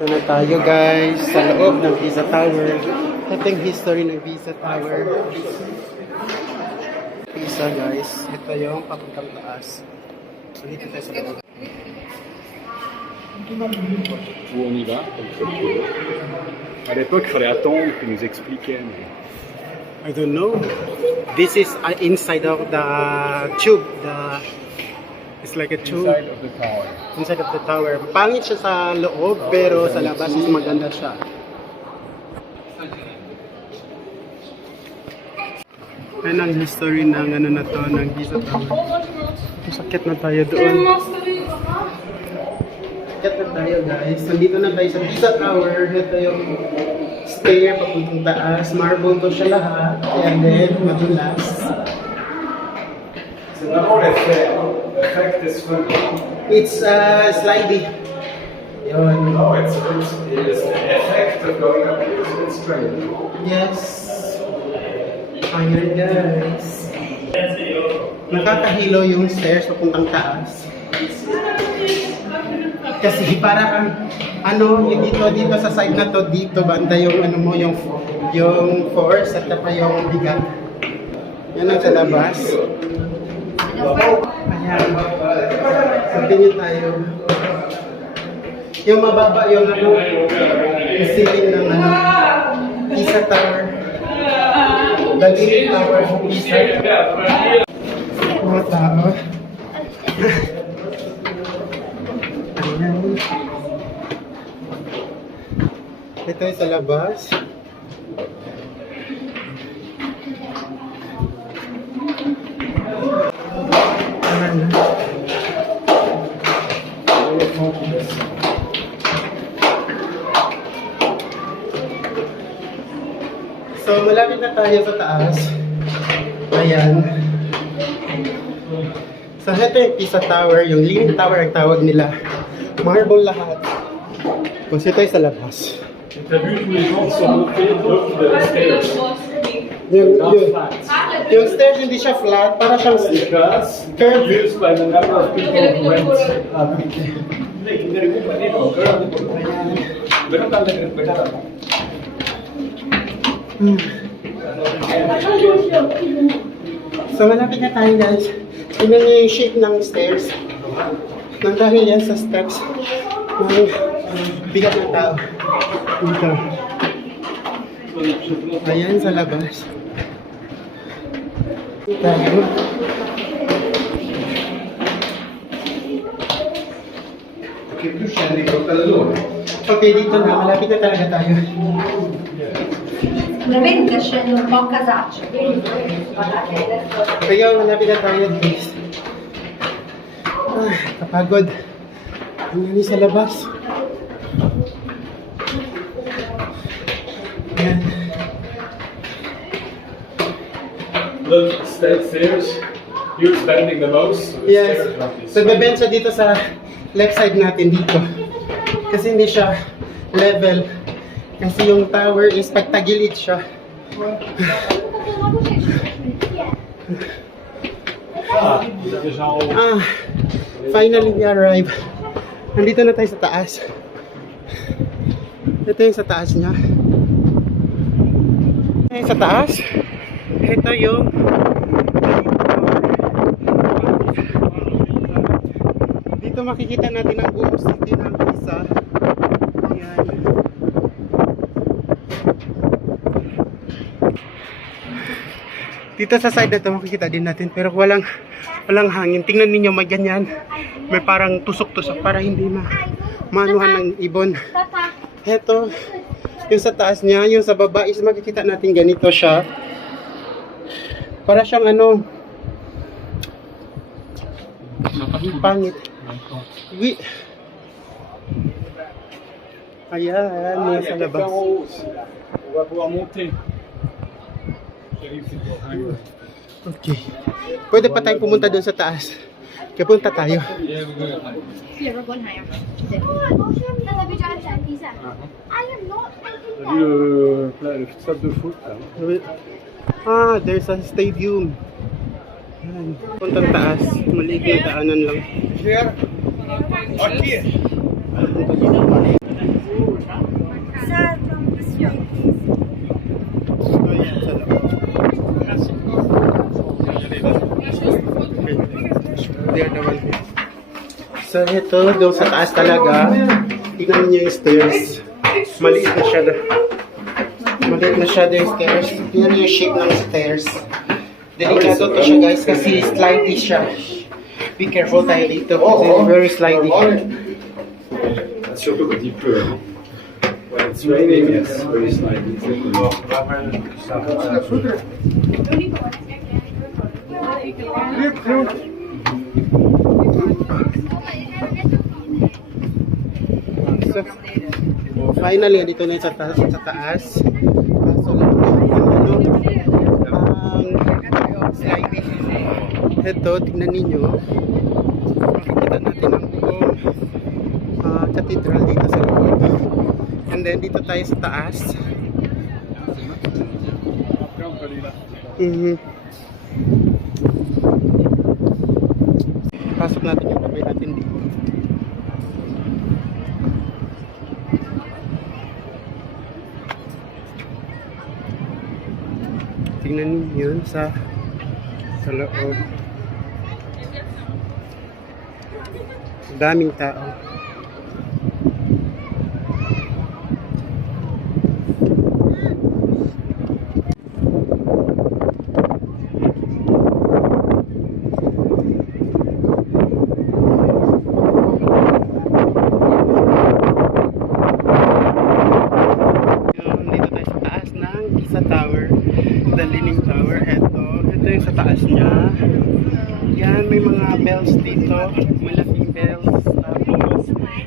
Ito na tayo guys sa loob ng Pisa Tower. Ito yung history ng Pisa Tower. Pisa guys. Ito yung papuntang taas. Dito tayo sa loob. Où on y va? À l'époque, il fallait attendre qu'ils nous expliquaient. I don't know. This is inside of the tube. It's like a tube. Inside of the tower. Inside of the tower. Pangit siya sa loob, pero sa labas is maganda siya. Yan ang history ng ano na to, ng Pisa Tower. Sakit na tayo doon. Sakit na tayo guys. Nandito na tayo sa Pisa Tower. Ito yung stair papuntang taas. Marble to siya lahat. And then, madulas. C'est vraiment l'effect is funny. It's slidey. Yun. No, it's the effect of going up here is a bit strange. Yes. Ayan guys. Nakakahilo yung stairs papuntang taas. Kasi para kang ano, yung dito sa side na to, dito banda yung ano mo, yung force at pa yung bigat. Yan ang sa labas. Ayan. Continue tayo. Yung mababa yung ano, yung ceiling ng ano, Pisa Tower. The Leaning Tower ng Pisa. Mga tao. Ayan. Ito ay sa labas. So, malapit na tayo sa taas. Ayan. So, ito yung Pisa Tower, yung Leaning Tower ang tawag nila. Marble lahat. Tapos ito ay sa labas. T'as vu tous les gens qui sont montés de la stairs? Yung stairs hindi siya flat, para siyang Because curved. used by the number of people who went up. So malapit na tayo guys. Tingnan niyo yung shape ng stairs. Nang dahil yan sa steps ng bigat ng tao. Dito. Ayan sa labas. Tayo. Okay, dito na. Malapit na talaga tayo. Veramente scende un po' casaccio. Kaya malapit na tayo guys. Kapagod. Ang nani sa labas. Ayan. Look, stairs. You're spending the most. So the Yes. stairs are this So, bebend siya dito sa left side natin dito. Kasi hindi siya level. Kasi yung tower is pagtagilid siya. Finally we arrive. Nandito na tayo sa taas. Ito yung sa taas niya. Ito yung sa taas. Ito yung dito makikita natin ang buong city ng Pisa. Ayan. Dito sa side na ito makikita din natin pero walang hangin. Tingnan niyo may ganyan. May parang tusok-tusok para hindi maanuhan ng ibon. Ito yung sa taas niya, yung sa baba is makikita natin ganito siya. Para siyang ano, pangit. Ayan, yung sa labas. On va pouvoir monter. Okay. Pwede pa tayong pumunta doon sa taas. Kaya punta tayo. T'as vu le stade de foot là? Ah, there's a stadium. Ayan. Puntang taas. Maliit na daanan lang. So, ito, doon sa taas talaga. Tingnan niyo yung stairs. Maliit na siya. Maliit na siya yung stairs. Tingnan niyo yung shape ng stairs. Delikado to siya guys kasi slidey siya. Be careful tayo dito. It's very slidey. Surtout quand il pleut. Hein. When it's raining, it's very slimy. So, finally, dito na sa taas. Kaso lang, sliding. Ito, tignan ninyo. Makikita natin ang buong cathedral dito sa loob. And then, dito tayo sa taas. Pasok natin yung kamay natin dito. Tingnan niyo yun sa loob. Daming tao. Dito tayo sa taas ng Pisa Tower. The Leaning Tower. Ito yung sa taas niya. Yan, may mga bells dito. Malaking bells. Tapos,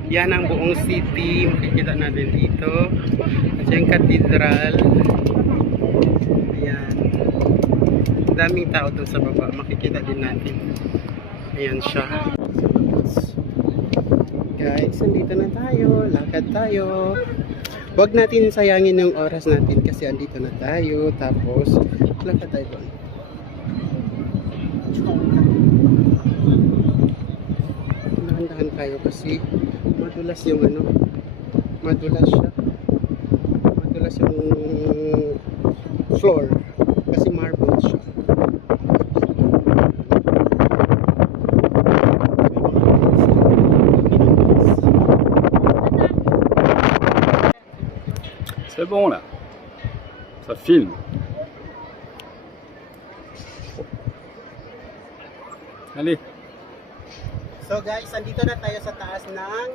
yan ang buong city. Makikita natin dito. At yung cathedral. Ayan. Daming tao doon sa baba. Makikita din natin. Ayan siya. Guys, andito na tayo. Lakad tayo. Huwag natin sayangin yung oras natin kasi andito na tayo. Tapos, lakad tayo doon. Dahan-dahan tayo kasi madulas yung madulas siya. Madulas yung floor kasi marble siya. C'est bon là. Ça filme. Allez. So guys, andito na tayo sa taas ng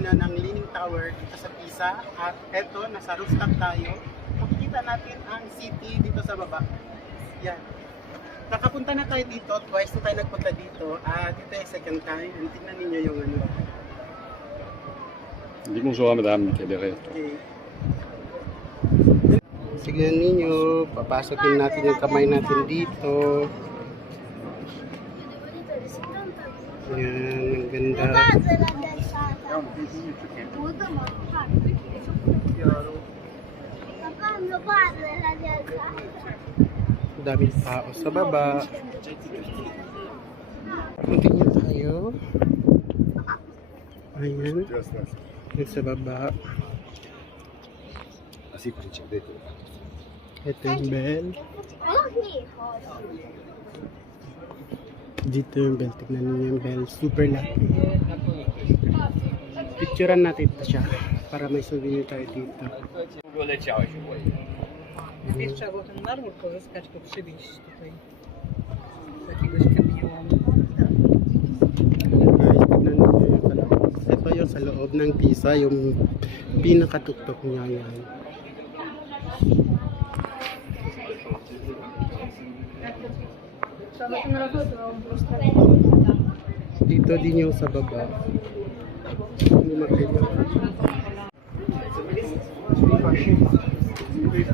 ng Leaning Tower dito sa Pisa. At eto, nasa rooftop tayo. Makikita natin ang city dito sa baba. Yan. Nakapunta na tayo dito, twice na tayo nagpunta dito. At dito yung second time. Tingnan ninyo yung Dis bonjour à madame qui est derrière. Okay. Tignan ninyo, papasokin natin yung kamay natin dito. Yan, ang ganda. Daming tao sa baba. Tingnan tayo. Ayan. Yung sa baba. Ito yung bell. Dito yung bell. Tignan niyo yung bell. Super laki. Picturean natin ito siya. Para may souvenir tayo dito. Wiesz, trzeba było ten marmur pozyskać, to przywieźć tutaj z jakiegoś kamionu. Guys, tignan niyo yung kalapit. Ito yung sa loob ng Pisa. Yung pinakatuktok niya yan. Dito din yung sa baba. Hindi makita.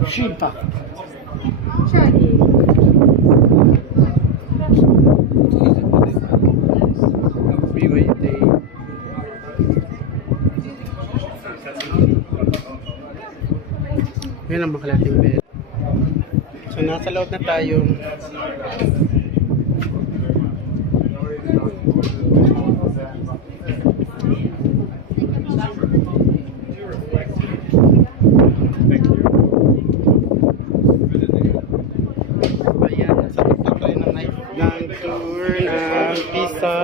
Shimpa. BYD. Yan ang makalating bed. So nasa loob na tayo. Ayan, sa tuktok tayo ng tour ng Pisa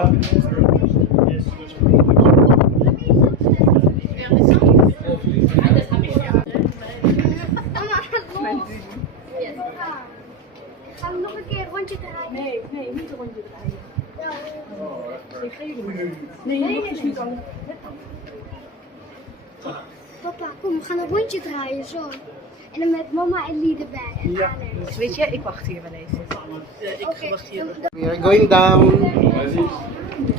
Papa, kom, we gaan een rondje draaien zo. En dan met mama en Lee erbij. En Ja. Alex. Dus weet je, ik wacht hier wel even. Ik Oké, wacht hier. We are going down. Vas-y.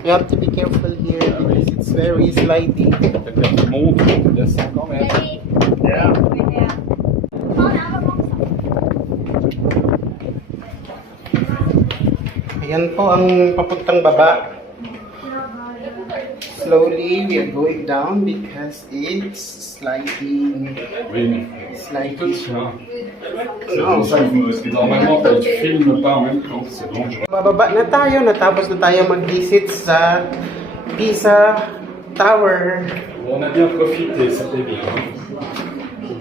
You have to be careful here because it's very slidey. T'as qu'à te monter, il y a 50 mètres. Ready? Yeah. Ja. Oh, nou, we mogen. Ayan po ang papuntang baba. Slowly, we are going down because it's sliding. Oui, mais Sliding. tiens. No. C'est ça qu'il faut, parce que normalement, quand tu filmes pas en même temps, c'est dangereux. Bababa na tayo, natapos na tayo mag-visit sa Pisa Tower. On a bien profité, c'était bien.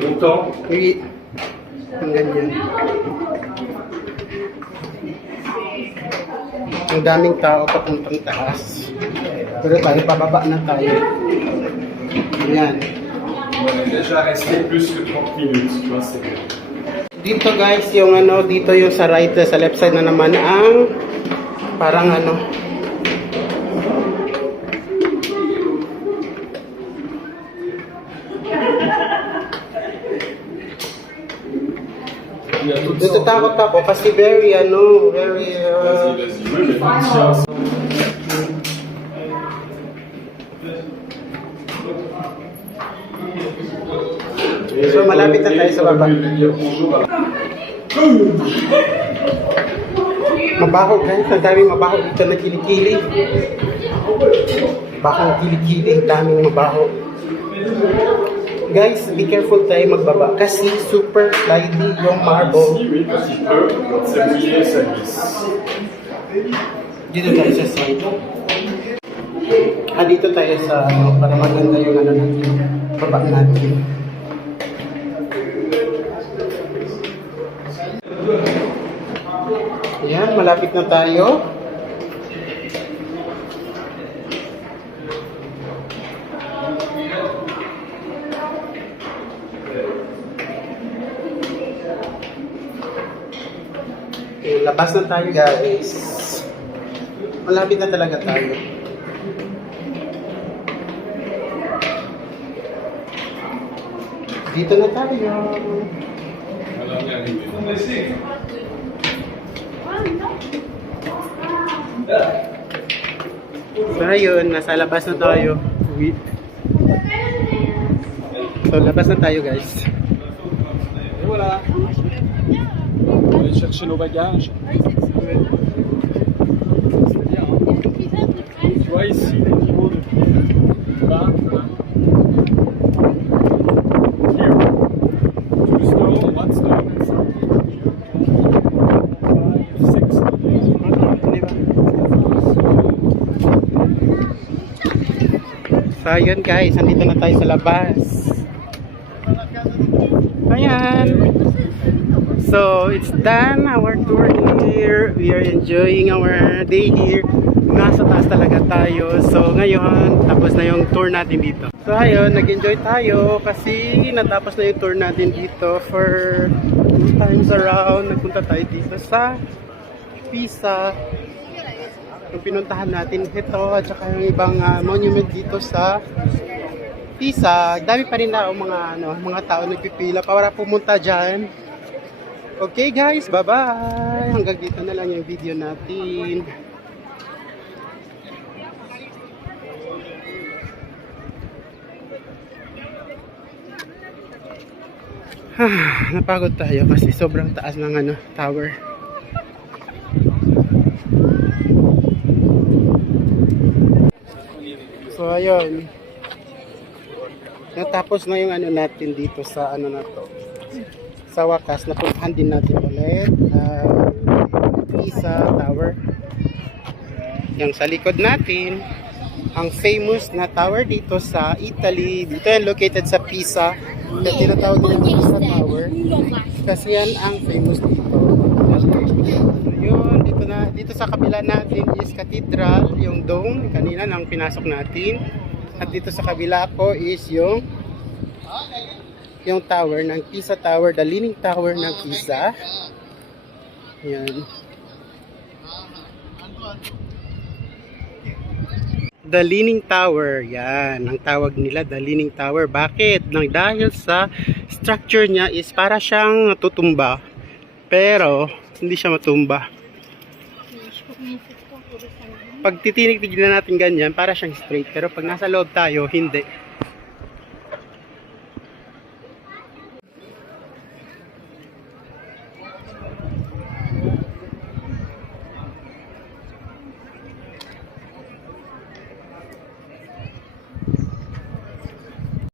Bon temps. Oui. Ang ganyan. Ang daming tao papuntang taas. Pero tayo, pababa na tayo. Ayan. On est déjà resté plus que 30 minutes, tu vois, c'est bien. Dito guys, yung ano, dito yung sa right, sa left side na naman ang parang ano. Il y a toutes Dito sortes takot ako kasi very ano, very Vas-y, vas-y. Oui, mais patience. So, malapit na tayo sa baba. Mabaho guys, ang daming mabaho dito na kilikili. Bakang kilikili, daming mabaho. Guys, be careful tayo magbaba kasi super slidey yung marble. Si, oui, parce qu'il peut, quand c'est mouillé, ça glisse. Dito tayo sa side. Dito tayo sa ano, para maganda yung ano natin, baba natin. Ayan, malapit na tayo. Okay, labas na tayo guys. Malapit na talaga tayo. Dito na tayo. Voilà, on est arrivé. So ayun, nasa labas na tayo. Wait. So labas na tayo guys. Et voilà. On va aller chercher nos bagages. C'est bien, hein. Tu vois ici, au niveau de bas, voilà. Here. Two stone, one stone, and something. 5, 6 So ayun guys, nandito na tayo sa labas. Ayan. So it's done our tour here. We are enjoying our day here. Nasa taas talaga tayo. So ngayon, tapos na yung tour natin dito. So ayun, nag-enjoy tayo kasi natapos na yung tour natin dito for 2 times around. Nagpunta tayo dito sa Pisa. Yung pinuntahan natin ito at saka yung ibang monument dito sa Pisa. Dami pa rin na mga tao nagpipila para pumunta dyan. Okay guys, bye bye. Hanggang dito na lang yung video natin. Napagod tayo kasi sobrang taas ng tower. So ayun. Natapos na yung natin dito sa na to. Sa wakas, napuntahan din natin ulit Pisa Tower. Yung sa likod natin, ang famous na tower dito sa Italy. Dito yan located sa Pisa. Na tinatawag nila Pisa Tower. Kasi yan ang famous dito. Yun, dito sa kabila natin is cathedral, yung dome, kanina nang pinasok natin. At dito sa kabila ko is yung tower ng Pisa Tower, the Leaning Tower ng Pisa. Yan. the Leaning Tower. Yan, ang tawag nila, the Leaning Tower. Bakit? Dahil sa structure niya is para siyang tutumba. Pero, hindi siya matumba. Pag titinig-tignan natin ganyan, para siyang straight. Pero pag nasa loob tayo, hindi.